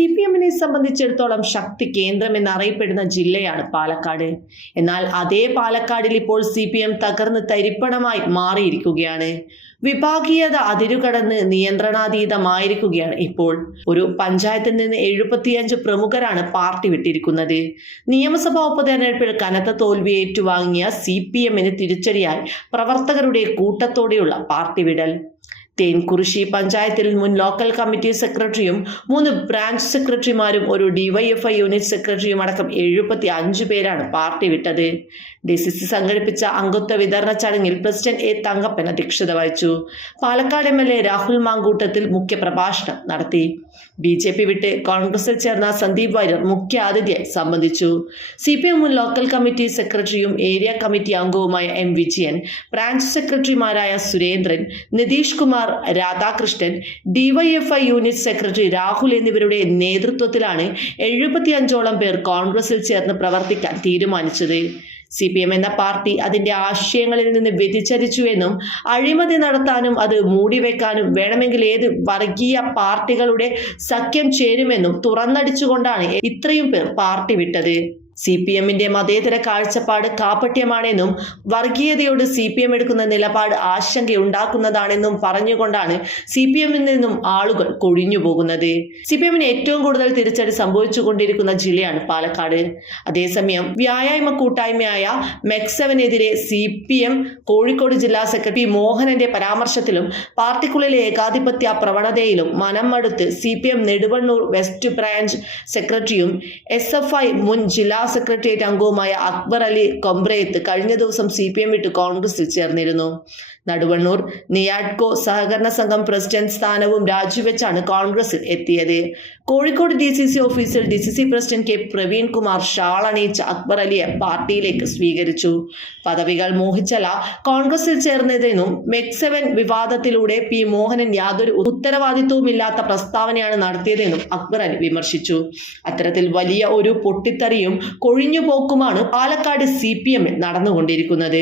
C P എമ്മിനെ സംബന്ധിച്ചിടത്തോളം ശക്തി കേന്ദ്രം എന്നറിയപ്പെടുന്ന ജില്ലയാണ് പാലക്കാട്. എന്നാൽ അതേ പാലക്കാടിൽ ഇപ്പോൾ സി പി എം തകർന്ന് തരിപ്പണമായി മാറിയിരിക്കുകയാണ്. വിഭാഗീയത അതിരുകടന്ന് നിയന്ത്രണാതീതമായിരിക്കുകയാണ് ഇപ്പോൾ. ഒരു പഞ്ചായത്തിൽ നിന്ന് എഴുപത്തിയഞ്ച് പ്രമുഖരാണ് പാർട്ടി വിട്ടിരിക്കുന്നത്. നിയമസഭാ ഉപതെരഞ്ഞെടുപ്പിൽ കനത്ത തോൽവി ഏറ്റുവാങ്ങിയ സി പി എമ്മിന് തിരിച്ചടിയായി പ്രവർത്തകരുടെ കൂട്ടത്തോടെയുള്ള പാർട്ടി വിടൽ. തേൻകുറിശി പഞ്ചായത്തിൽ മുൻ ലോക്കൽ കമ്മിറ്റി സെക്രട്ടറിയും മൂന്ന് ബ്രാഞ്ച് സെക്രട്ടറിമാരും ഒരു ഡിവൈഎഫ്ഐ യൂണിറ്റ് സെക്രട്ടറിയും അടക്കം എഴുപത്തി അഞ്ച് പേരാണ് പാർട്ടി വിട്ടത്. ഡി സി സി സംഘടിപ്പിച്ച അംഗത്വ വിതരണ ചടങ്ങിൽ പ്രസിഡന്റ് എ തങ്കപ്പൻ അധ്യക്ഷത വഹിച്ചു. Palakkad M L A Rahul Mamkootathil മുഖ്യപ്രഭാഷണം നടത്തി. ബി ജെ പി വിട്ട് കോൺഗ്രസിൽ ചേർന്ന സന്ദീപ് വാര്യർ മുഖ്യ അതിഥിയായി സംബന്ധിച്ചു. C P M local committee സെക്രട്ടറിയും ഏരിയ കമ്മിറ്റി അംഗവുമായ എം വിജയൻ ബ്രാഞ്ച് സെക്രട്ടറിമാരായ Surendran Nitish Kumar Radhakrishnan DYFI unit secretary Rahul എന്നിവരുടെ നേതൃത്വത്തിലാണ് എഴുപത്തിയഞ്ചോളം പേർ കോൺഗ്രസിൽ ചേർന്ന് പ്രവർത്തിക്കാൻ തീരുമാനിച്ചത്. സി പി എം എന്ന പാർട്ടി അതിന്റെ ആശയങ്ങളിൽ നിന്ന് വ്യതിചരിച്ചുവെന്നും അഴിമതി നടത്താനും അത് മൂടിവെക്കാനും വേണമെങ്കിൽ ഏത് വർഗീയ പാർട്ടികളുടെ സഖ്യം ചേരുമെന്നും തുറന്നടിച്ചുകൊണ്ടാണ് ഇത്രയും പേർ പാർട്ടി വിട്ടത്. സി പി എമ്മിന്റെ മതേതര കാഴ്ചപ്പാട് കാപ്പട്യമാണെന്നും വർഗീയതയോട് സി പി എം എടുക്കുന്ന നിലപാട് ആശങ്കയുണ്ടാക്കുന്നതാണെന്നും പറഞ്ഞുകൊണ്ടാണ് സി പി എമ്മിൽ നിന്നും ആളുകൾ കൊഴിഞ്ഞു പോകുന്നത്. സി പി എമ്മിന് ഏറ്റവും കൂടുതൽ തിരിച്ചടി സംഭവിച്ചുകൊണ്ടിരിക്കുന്ന ജില്ലയാണ് പാലക്കാട്. അതേസമയം വ്യായാമ കൂട്ടായ്മയായ മെക്സവനെതിരെ സി പി എം കോഴിക്കോട് ജില്ലാ സെക്രട്ടറി മോഹനന്റെ പരാമർശത്തിലും പാർട്ടിക്കുള്ളിലെ ഏകാധിപത്യ പ്രവണതയിലും മനം മടുത്ത് C P M Naduvannur west branch സെക്രട്ടറിയും എസ് എഫ് ഐ മുൻ ജില്ലാ സെക്രട്ടേറിയറ്റ് അംഗവുമായ അക്ബർ അലി കൊമ്പ്രയത്ത് കഴിഞ്ഞ ദിവസം സി പി എം വിട്ട് കോൺഗ്രസിൽ ചേർന്നിരുന്നു. നടുവണ്ണൂർ നിയാഡ്കോ സഹകരണ സംഘം പ്രസിഡന്റ് സ്ഥാനവും രാജിവെച്ചാണ് കോൺഗ്രസിൽ എത്തിയത്. കോഴിക്കോട് ഡി സി സി ഓഫീസിൽ D C C president K. Praveen Kumar shawl അണിയിച്ച Akbar അലിയെ പാർട്ടിയിലേക്ക് സ്വീകരിച്ചു. പദവികൾ മോഹിച്ചല കോൺഗ്രസിൽ ചേർന്നതെന്നും മെക്സവൻ വിവാദത്തിലൂടെ പി. മോഹനൻ യാതൊരു ഉത്തരവാദിത്വവുമില്ലാത്ത പ്രസ്താവനയാണ് നടത്തിയതെന്നും അക്ബർ അലി വിമർശിച്ചു. അത്തരത്തിൽ വലിയ ഒരു പൊട്ടിത്തെറിയും കൊഴിഞ്ഞുപോക്കുമാണ് പാലക്കാട് സി പി എമ്മിൽ നടന്നുകൊണ്ടിരിക്കുന്നത്.